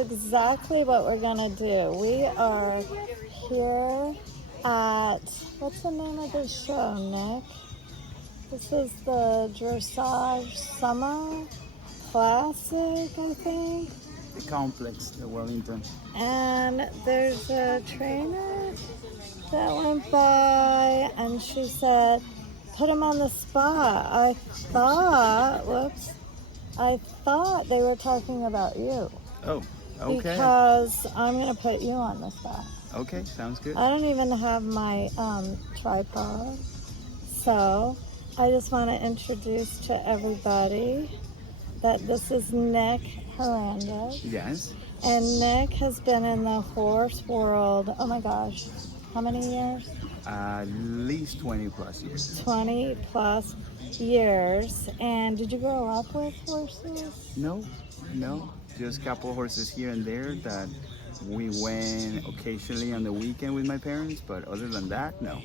exactly what we're gonna do. We are here at, what's the name of the show, Nick? This is the Dressage Summer Classic, I think. The complex, the Wellington. And there's a trainer that went by, and she said, put him on the spot. I thought they were talking about you. Oh, okay. Because I'm going to put you on the spot. Okay, sounds good. I don't even have my tripod. So I just want to introduce to everybody that this is Nick Hernandez. Yes. And Nick has been in the horse world, oh my gosh, how many years? At least 20 plus years. 20 plus years. And did you grow up with horses? No. Just a couple of horses here and there that we went occasionally on the weekend with my parents, but other than that, no.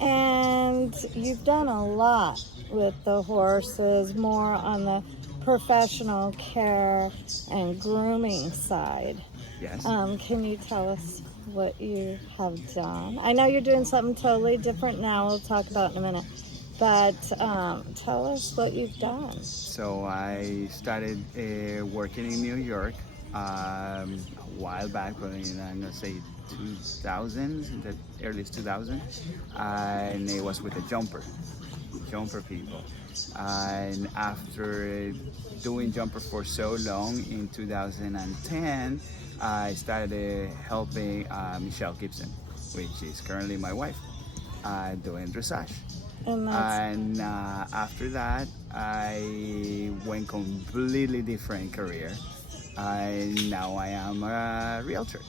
And you've done a lot with the horses, more on the professional care and grooming side. Yes. Can you tell us what you have done? I know you're doing something totally different now. We'll talk about it in a minute. But tell us what you've done. So I started working in New York a while back, probably in, I'm going to say 2000, the earliest 2000. And it was with the jumper people. And after doing jumper for so long, in 2010, I started helping Michelle Gibson, which is currently my wife, doing dressage. And after that, I went completely different career. And now I am a realtor.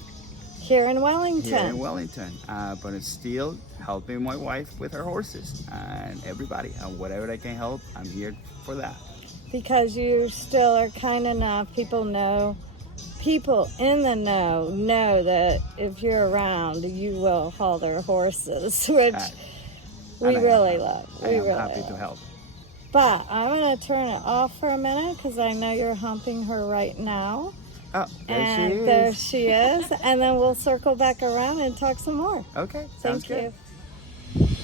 Here in Wellington. Here in Wellington, but it's still helping my wife with her horses and everybody. And whatever I can help, I'm here for that. Because you still are kind enough, people in the know that if you're around, you will haul their horses, which we really love. I am happy to help. But I'm going to turn it off for a minute because I know you're humping her right now. Oh, and there she is. And then we'll circle back around and talk some more. Okay, sounds good. Thank you.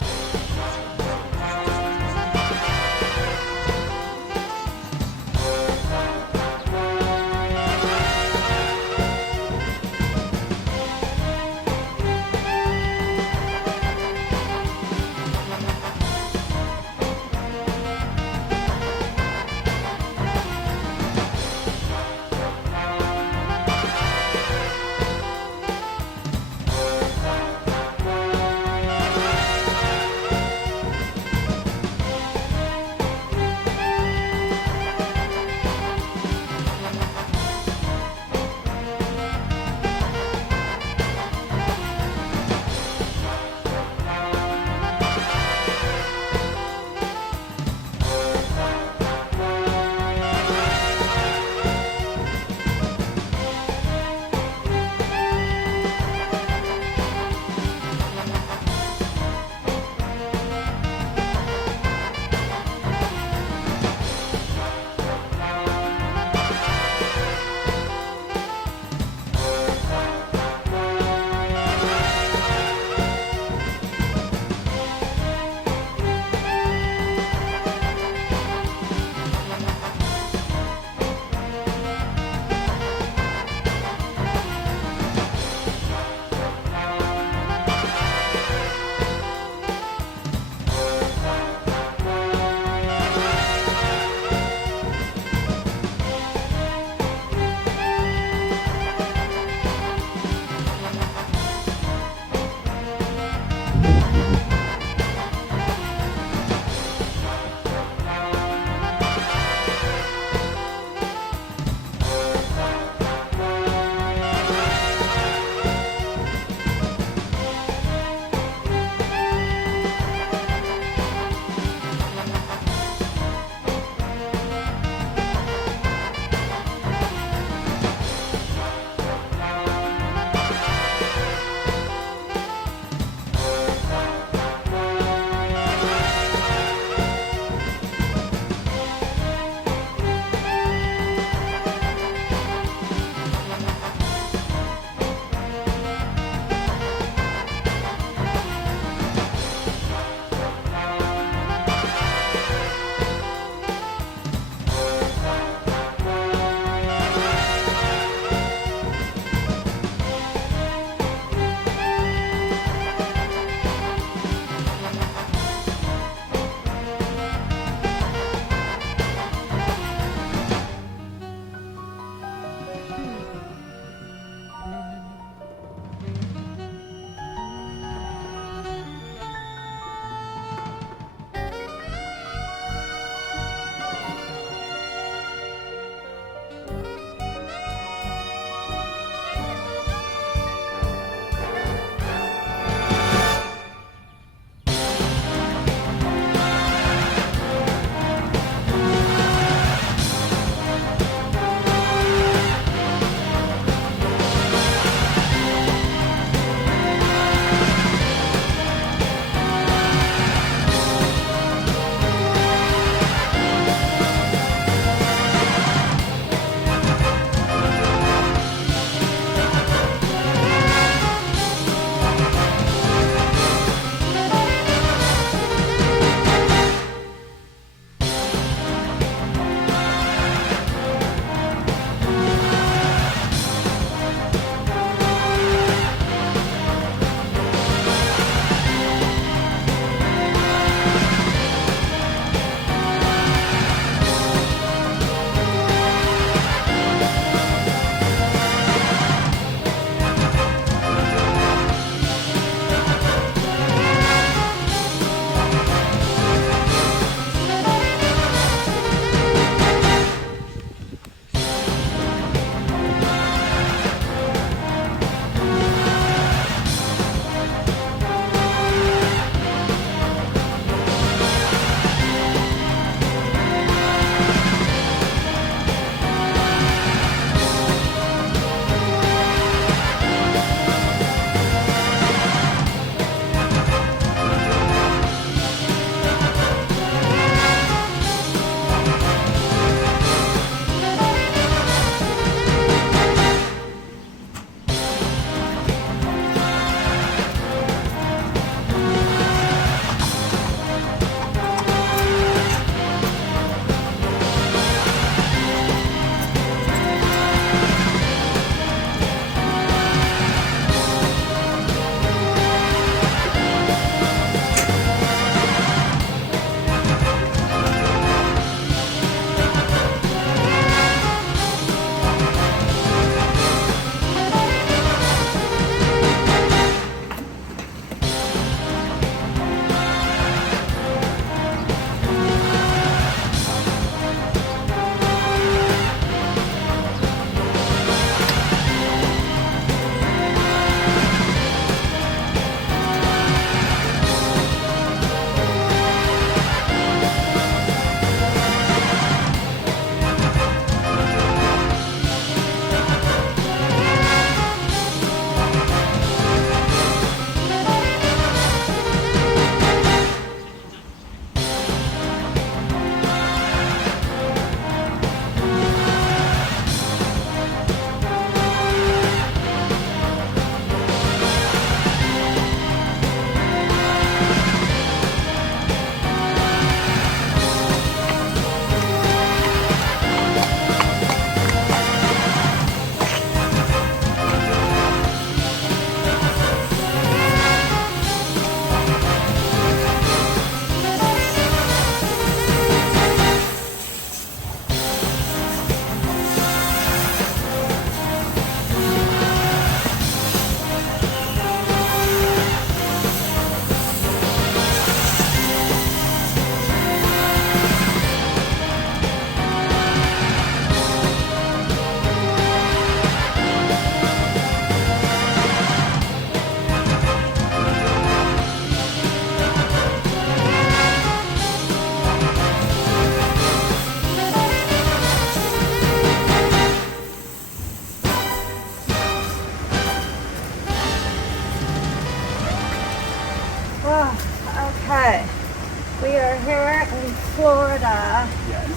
We are here in Florida. Yes.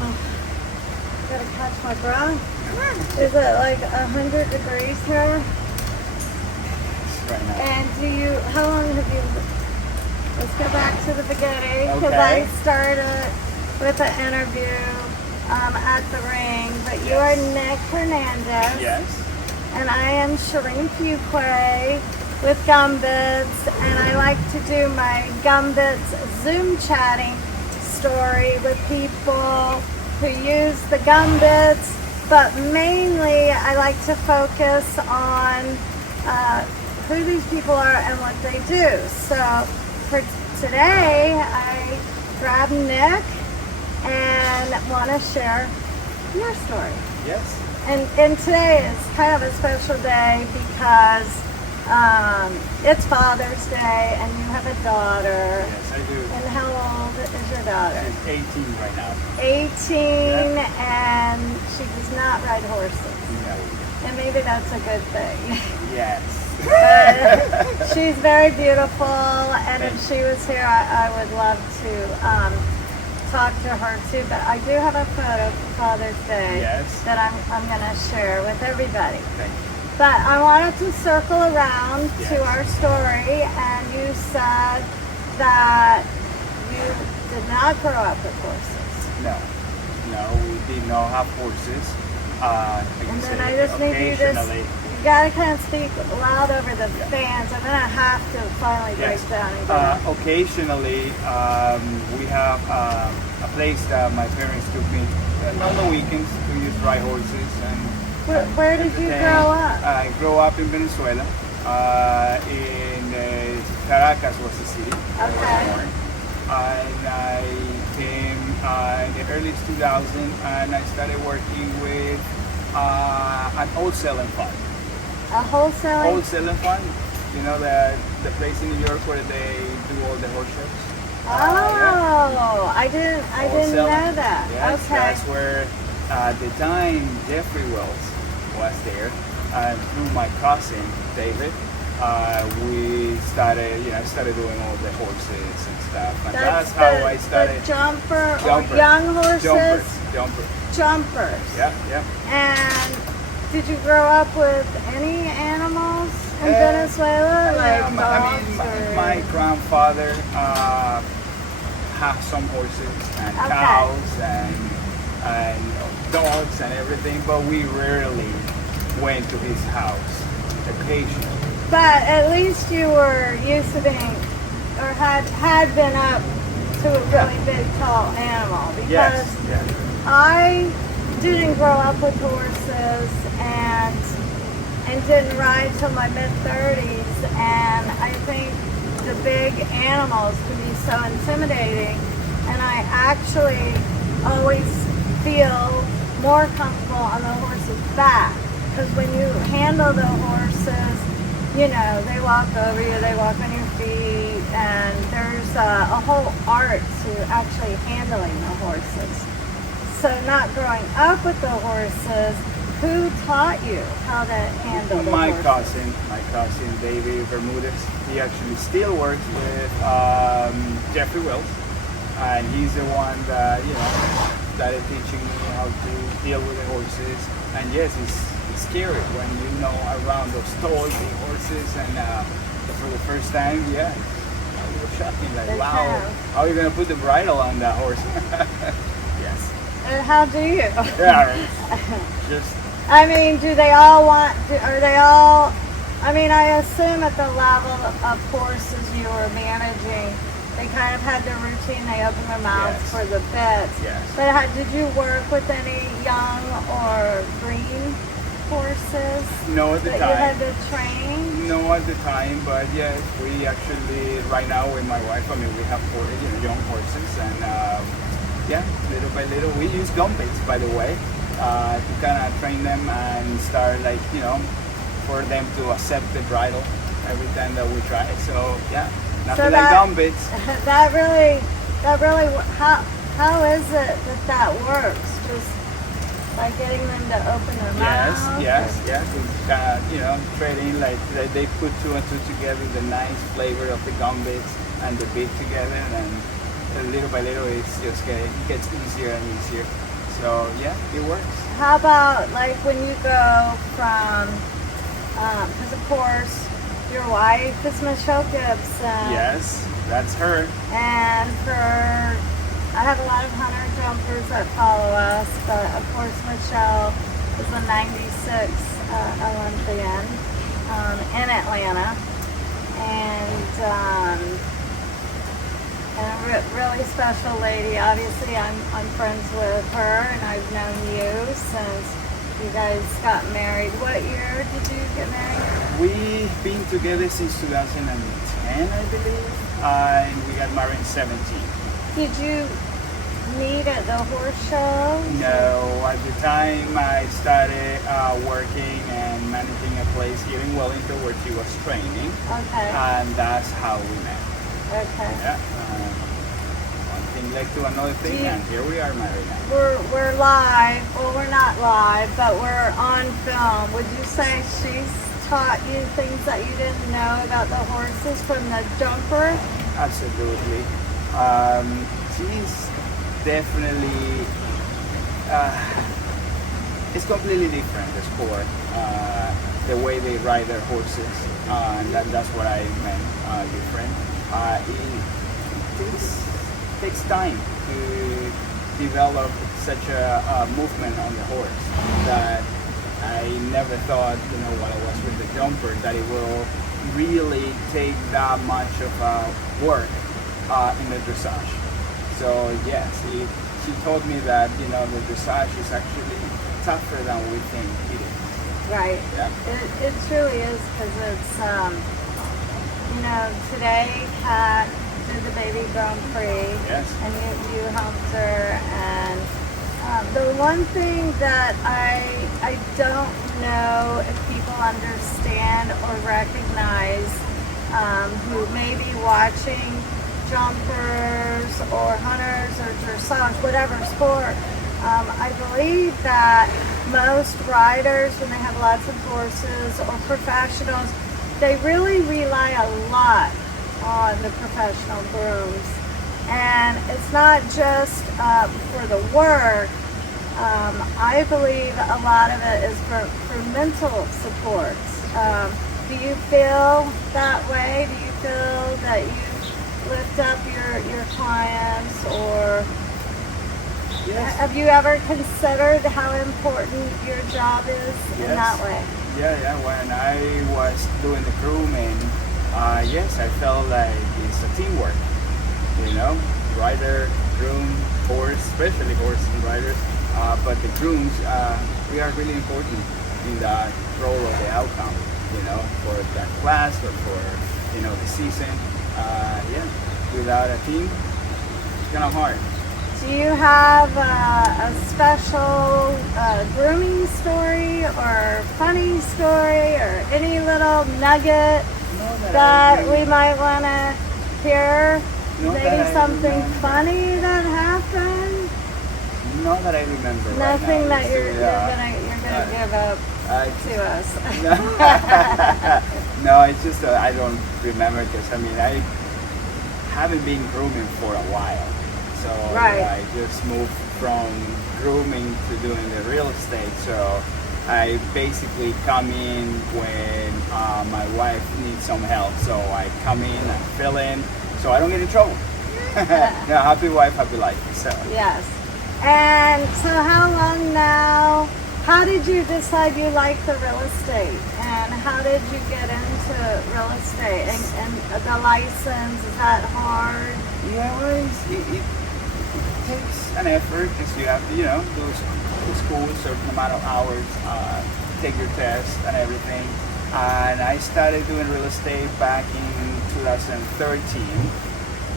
Oh, gotta catch my breath. Is it like 100 degrees here? Right now. And how long have you, let's go back to the beginning, because Okay. I started with an interview at the ring, but you Yes. are Nick Hernandez. Yes. And I am FUQUA with GumBits, and I like to do my GumBits Zoom chatting story with people who use the GumBits, but mainly I like to focus on who these people are and what they do. So for today, I grabbed Nick and want to share your story. Yes. And today is kind of a special day because it's Father's Day and you have a daughter. Yes, I do. And how old is your daughter? She's 18 right now. 18, Yeah. and she does not ride horses. No. And maybe that's a good thing. Yes. She's very beautiful, and if she was here, I would love to talk to her too. But I do have a photo for Father's Day Yes. that I'm going to share with everybody. Thank you. But I wanted to circle around Yes. to our story, and you said that you did not grow up with horses. No. No, we did not have horses. Like And you then say, I just need you to, occasionally. you gotta kind of speak loud over the Yeah. fans. I'm gonna have to finally Yes. break down and get up. Occasionally, we have a place that my parents took me on the weekends to use ride horses and. Where did you grow up? I grew up in Venezuela. In Caracas was the city. I was Okay. born. And I came in the early 2000s, and I started working with an wholesaling fund. A wholesaling? Wholesaling fund. You know the place in New York where they do all the horse shows. Oh, I didn't know Wholesaling. that. Yes, Okay. that's where at the time Jeffrey Wells was there, and through my cousin David, we started, started doing all the horses and stuff, and that's how I started. The jumper Jumper. or young horses? Jumpers. Jumpers. Yeah, yeah. And did you grow up with any animals in Venezuela, like I dogs mean, or? my grandfather had some horses and Okay. cows and dogs and everything, but we rarely went to his house occasionally. But at least you were used to being, or had been up to a really big, tall animal. Because Yes, yes. I didn't grow up with horses and didn't ride till my mid-30s, and I think the big animals can be so intimidating, and I actually always feel more comfortable on the horse's back, because when you handle the horses, they walk over you, they walk on your feet, and there's a whole art to actually handling the horses. So not growing up with the horses, who taught you how to handle the My horses? cousin David Bermudez. He actually still works with Jeffrey Wells, and he's the one that started teaching me how to deal with the horses. And yes, it's scary when around those tall big horses, and for the first time, yeah, it was shocking. Like, They wow, have. how are you gonna put the bridle on that horse? Yes. And how do you? Yeah. Just. I mean, do they all are they all, I mean, I assume at the level of horses you were managing, they kind of had their routine, they opened their mouths Yes. for the bits. Yes. But did you work with any young or green horses No, at the that time. you had to train? No, at the time, but yes, we actually, right now with my wife, I mean, we have four, young horses, and little by little, we use GumBits, by the way, to kind of train them and start, for them to accept the bridle every time that we try. So yeah, nothing like GumBits. That really, how is it that works? Just by getting them to open their mouth? Yes. To trade in, like they put two and two together, the nice flavor of the GumBits and the bit together, and little by little, it gets easier and easier. So yeah, it works. How about like when you go from, because of course your wife is Michelle Gibson. Yes, that's her. And I have a lot of hunter jumpers that follow us, but of course Michelle is a 96 Olympian in Atlanta. And a really special lady. Obviously, I'm friends with her, and I've known you since you guys got married. What year did you get married? We've been together since 2010, I believe, and we got married in 17. Did you meet at the horse show? No, at the time I started working and managing a place here in Wellington where she was training. Okay. And that's how we met. Okay. Yeah. One thing led to another thing, and here we are married now. We're live. Well, we're not live, but we're on film. Would you say she's taught you things that you didn't know about the horses from the jumper? Absolutely. She's definitely, it's completely different, the sport, the way they ride their horses, and that's what I meant, different. It takes time to develop such a movement on the horse that I never thought, while I was with the jumper, that it will really take that much of work in the dressage. So yes, she told me that the dressage is actually tougher than we think it is. Right. Yeah. It truly is, because it's today Kat did the baby Grand Prix. Yes. And you helped her, and the one thing that I don't know if people understand or recognize, who may be watching jumpers or hunters or dressage, whatever sport, I believe that most riders, when they have lots of horses, or professionals, they really rely a lot on the professional grooms. And it's not just for the work. I believe a lot of it is for mental support. Do you feel that way? Do you feel that you lift up your clients, or Yes. have you ever considered how important your job is in that way? Yeah. When I was doing the grooming, yes, I felt like it's a teamwork. Rider, groom, horse, especially horse and riders. But the grooms, we are really important in that role of the outcome. For that class or for the season. Without a team, it's kind of hard. Do you have a special grooming story or funny story or any little nugget that we might want to hear? Maybe something funny that happened? Not that I remember. Nothing right now. that you're gonna give up to us. No, it's just I don't remember, because I haven't been grooming for a while. So right. I just moved from grooming to doing the real estate. So I basically come in when my wife needs some help. So I come in and fill in, so I don't get in trouble. Yeah, happy wife, happy life. So yes. And so how long now? How did you decide you liked the real estate? And how did you get into real estate? And the license, is that hard? Yeah, well, it takes an effort, because you have to, do school a certain amount of hours, take your test and everything. And I started doing real estate back in 2013.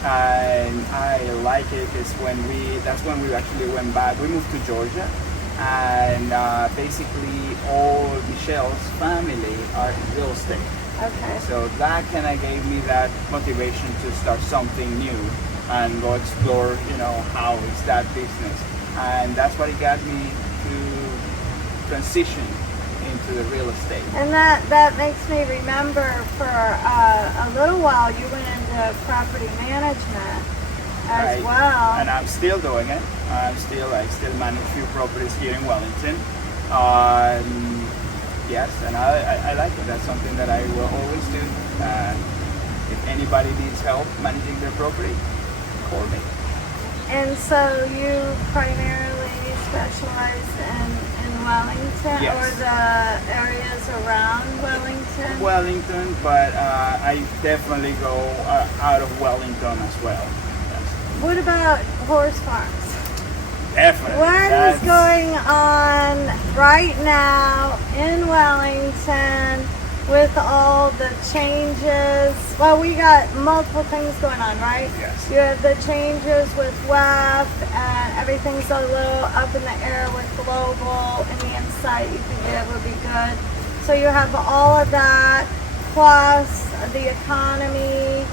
And I like it, because that's when we actually went back. We moved to Georgia, and basically all Michelle's family are in real estate. Okay. So that kind of gave me that motivation to start something new and go explore, how is that business. And that's what it got me to transition into the real estate. And that makes me remember, for a little while you went into property management, as well. And I'm still doing it. I still manage a few properties here in Wellington. Yes, and I like it. That's something that I will always do. If anybody needs help managing their property, call me. And so you primarily specialize in Wellington, Yes. or the areas around Wellington? Wellington, but I definitely go out of Wellington as well. Yes. What about horse farms? Definitely. What is going on right now in Wellington with all the changes? Well, we got multiple things going on, right? Yes. You have the changes with WEF, and everything's a little up in the air with global, and the insight you can get would be good. So you have all of that, plus the economy.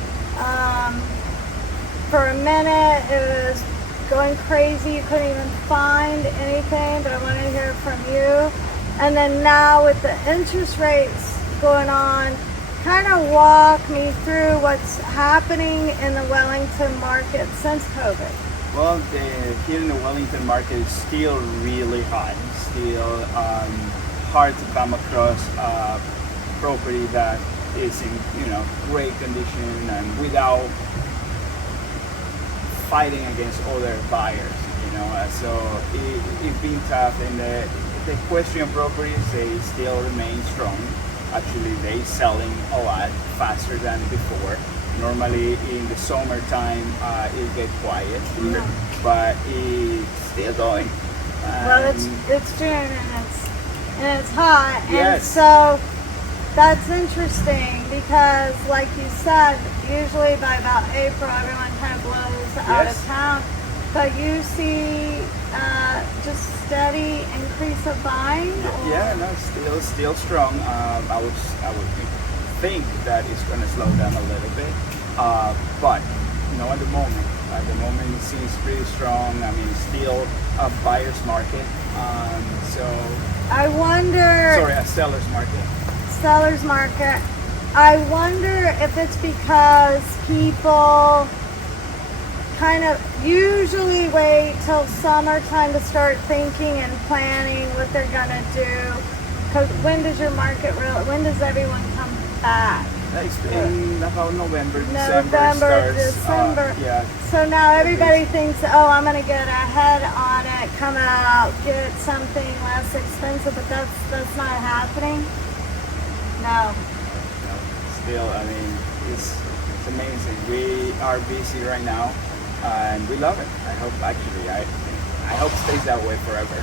For a minute, it was going crazy. You couldn't even find anything, but I want to hear from you. And then now with the interest rates going on, kind of walk me through what's happening in the Wellington market since COVID. Well, here in the Wellington market is still really hot. Still hard to come across a property that is in great condition and without fighting against other buyers. So it's been tough, and the equestrian properties, they still remain strong. Actually, they selling a lot faster than before. Normally in the summertime it get quiet, but it's still going. Well, it's June and it's hot, Yes. and so that's interesting because, like you said, usually by about April everyone kind of blows out of Yes. town. But you see just steady increase of buying? Or? Yeah, no, still strong. I would think that it's going to slow down a little bit, but at the moment it seems pretty strong. I mean, still a buyer's market. So I wonder. Sorry, a seller's market. Seller's market. I wonder if it's because people kind of usually wait till summertime to start thinking and planning what they're gonna do. Because when does your market when does everyone come back? It's in about November, December. Yeah. So now everybody thinks, oh, I'm gonna get ahead on it, come out, get something less expensive, but that's not happening. No. Still, I mean, it's amazing. We are busy right now, and we love it. I hope it stays that way forever.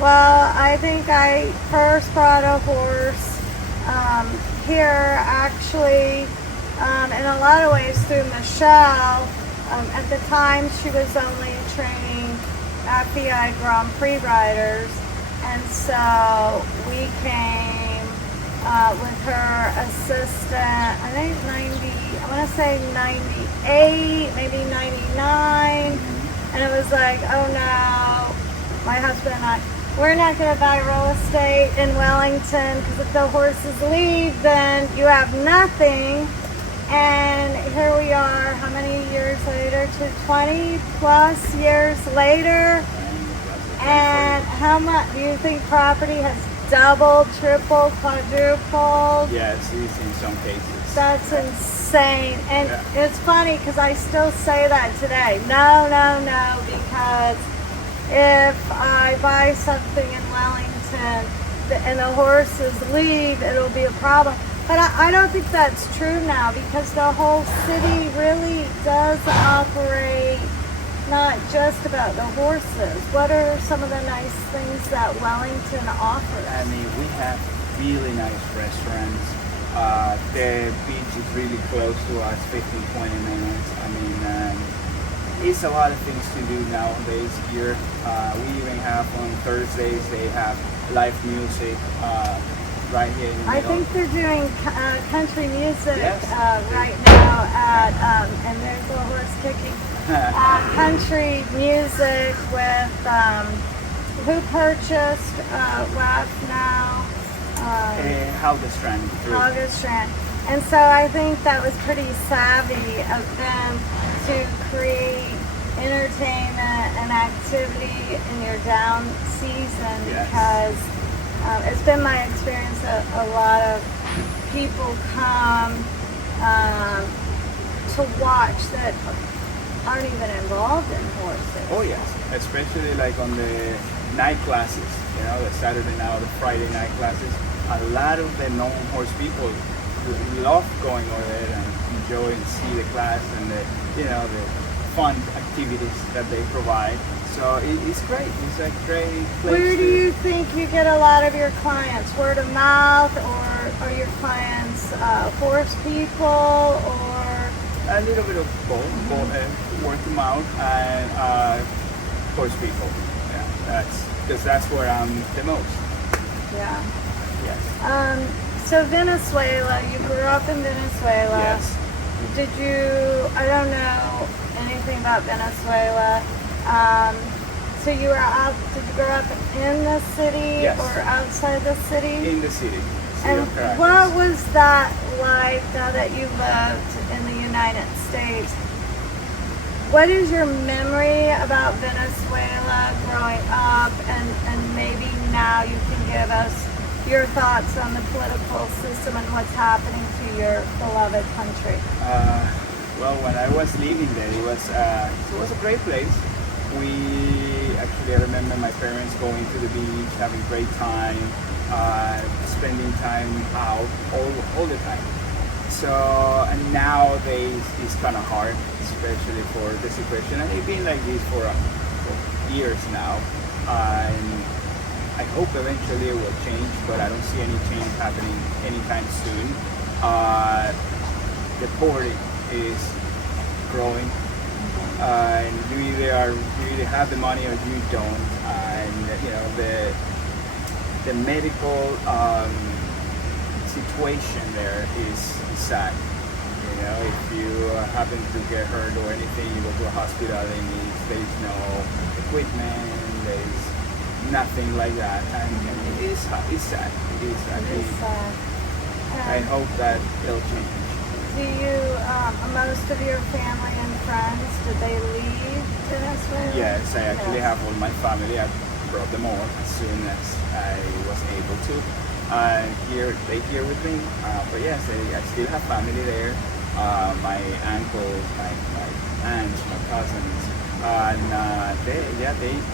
Well, I think I first brought a horse here, actually, in a lot of ways through Michelle. At the time, she was only training FEI Grand Prix riders, and so we came with her assistant, I think 98, maybe 99, and it was like, oh no, my husband and I, we're not going to buy real estate in Wellington, because if the horses leave, then you have nothing. And here we are, how many years later? 20 plus years later. And how much do you think property has doubled, tripled, quadrupled? Yes, in some cases. That's insane. And it's funny because I still say that today. No, because if I buy something in Wellington and the horses leave, it'll be a problem. But I don't think that's true now, because the whole city really does operate not just about the horses. What are some of the nice things that Wellington offers? I mean, we have really nice restaurants. The beach is really close to us, 15-20 minutes. I mean, it's a lot of things to do nowadays here. We even have on Thursdays, they have live music right here in the middle. I think they're doing country music right now at, and there's a horse kicking, country music with, who purchased WAF now? August Strand. And so I think that was pretty savvy of them to create entertainment and activity in your down season? Yes. Because it's been my experience that a lot of people come to watch that aren't even involved in horses. Oh yes, especially like on the night classes, you know, the Saturday night or the Friday night classes. A lot of the non-horse people love going over there and enjoy and see the class and the, you know, the fun activities that they provide. So it's great. It's a great place. Where do you think you get a lot of your clients? Word of mouth, or are your clients horse people, or a little bit of both, word of mouth and horse people. Yeah, that's where I'm the most. Yeah. Yes. So Venezuela, you grew up in Venezuela. Yes. Did you, I don't know anything about Venezuela. So you were out, did you grow up in the city Yes. or outside the city? In the city. And of Caracas. what was that like now that you lived in the United States? What is your memory about Venezuela growing up, and maybe now you can give us your thoughts on the political system and what's happening to your beloved country? Well, when I was living there, it was a great place. I remember my parents going to the beach, having a great time, spending time out all the time. So, and nowadays it's kind of hard, especially for the situation. And it's been like this for years now. And I hope eventually it will change, but I don't see any change happening anytime soon. The poverty is growing. And you either have the money or you don't. And you know, the medical situation there is sad. You know, if you happen to get hurt or anything, you go to a hospital and there's no equipment, there's nothing like that, and it's sad. It is sad. It is sad. I hope that it'll change. Do you, most of your family and friends, did they leave Venezuela? Yes, I actually have all my family. I brought them all as soon as I was able to. They here with me. But yes, I still have family there. My uncles, my aunts, my cousins, and they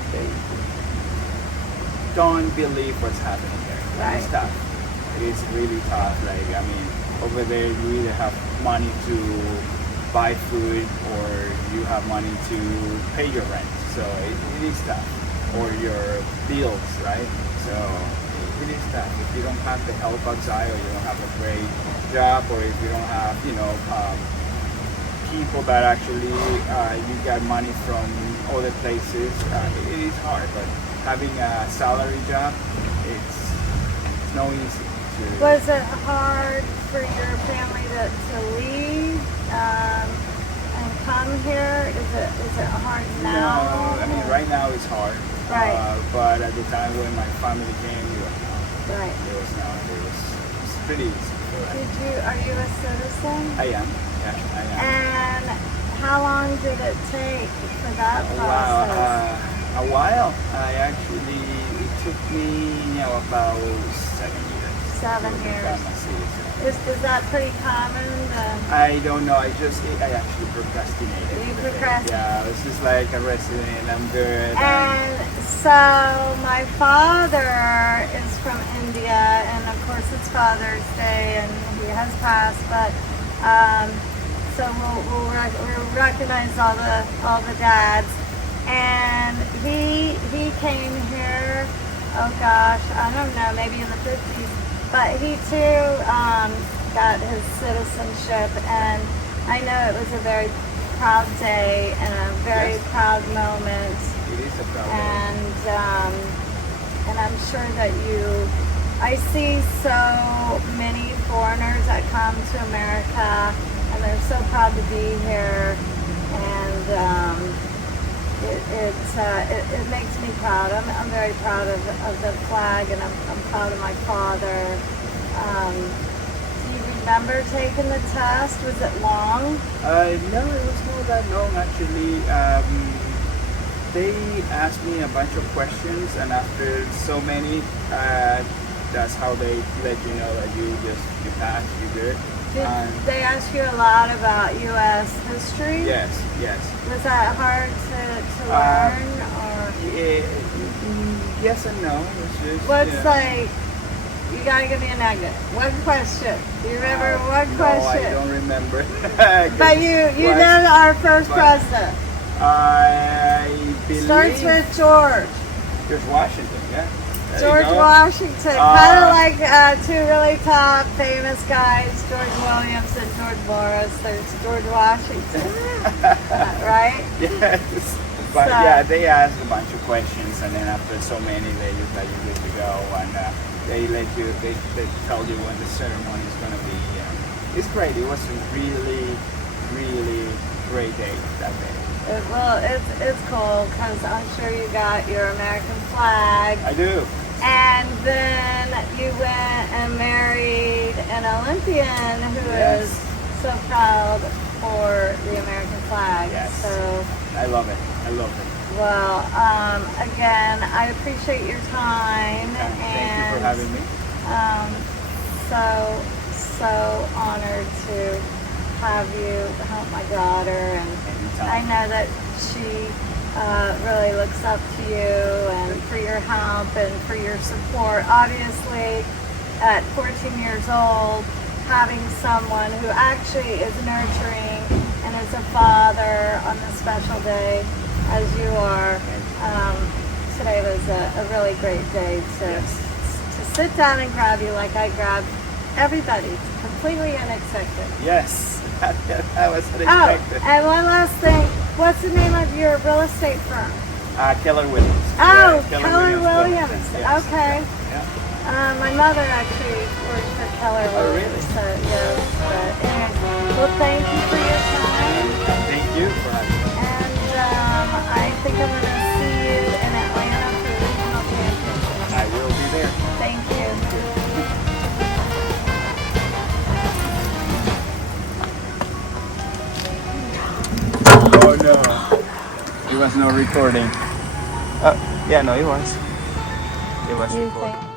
don't believe what's happening there. Right. It's tough. It is really tough. Like, I mean, over there you either have money to buy food or you have money to pay your rent. So it is tough. Or your bills, right? So it is tough. If you don't have the help outside, or you don't have a great job, or if you don't have, people that actually you get money from other places, it is hard. But having a salary job, it's no easy. Was it hard for your family to leave and come here? Is it hard now? No, I mean right now it's hard. Right. But at the time when my family came, it was not. Right. It was pretty easy. Are you a citizen? I am. Yeah, I am. And how long did it take for that process? Wow, a while. It took me, about 7 years. 7 to years. become a citizen. Is that pretty common? I don't know. I actually procrastinated. You procrastinated? Yeah, it's just like a resident. I'm good. And so my father is from India, and of course it's Father's Day, and he has passed. But so we'll recognize all the dads. And he came here. Oh gosh, I don't know, maybe in the 50s. But he too got his citizenship, and I know it was a very proud day and a very proud moment. It is a proud day. And I'm sure that I see so many foreigners that come to America, and they're so proud to be here, and it makes me proud. I'm very proud of the flag, and I'm proud of my father. Do you remember taking the test? Was it long? No, it was not that long actually. They asked me a bunch of questions, and after so many, that's how they let you know that you passed, you good. Did they ask you a lot about U.S. history? Yes. Was that hard to learn, or? Yes and no. What's like? You gotta give me a nugget. One question. Do you remember one question? No, I don't remember. But you know our first president. I believe. Starts with George. George Washington, yeah. George Washington, kind of like two really top famous guys, George Williams and George Morris. There's George Washington, right? Yes. But yeah, they asked a bunch of questions, and then after so many, they just let you good to go, and they tell you when the ceremony is going to be. It's great. It was a really, really great day that day. Well, it's cool because I'm sure you got your American flag. I do. And then you went and married an Olympian who is so proud for the American flag. Yes. So I love it. Well, again, I appreciate your time. Thank you for having me. So honored to have you help my daughter, and I know that she really looks up to you and for your help and for your support. Obviously, at 14 years old, having someone who actually is nurturing and is a father on this special day as you are, today was a really great day to sit down and grab you like I grabbed everybody, completely unexpected. Yes, that was unexpected. Oh, and one last thing. What's the name of your real estate firm? Keller Williams. Oh, Keller Williams. Yes. Okay. Yeah. My mother actually worked for Keller Williams. Oh, really? So, yes. But anyway, well, thank you for your time. Thank you for having me. And I think I'm going to see you in Atlanta for the regional championship. I will be there. Thank you. Oh no, it was no recording. Yeah, no, it was. It was recording.